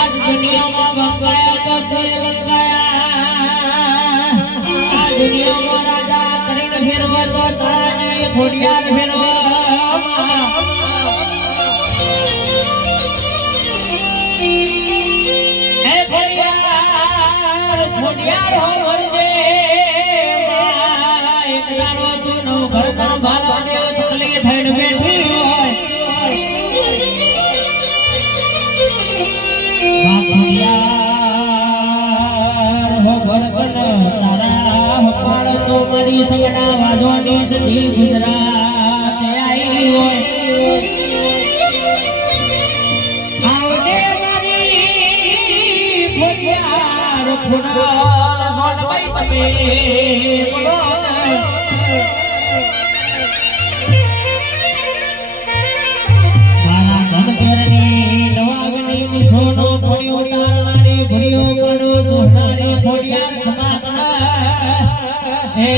आज दुनिया में गंगाया तो तेरे गंगाया आज दुनिया में राजा करीन फिरवा तो तारा ने खोड़ियार फिरवा ए खोड़ियार हो वरजे मां एक लाड़ो तू नो घर घर भाला ने चकली थैड बैठी होय हो भरकन तारा हपाड़ तो मारी सगड़ा वाजोनी सधी गुजरात आई होय आवडे मारी खोड़ियार खुणाल सोनबाई તમે બોલો મારા ધનગરની નવાગની સોનો પડ્યો તારનારી ભર્યો પડો જોનારી ખોડિયાર ખમાકણા હે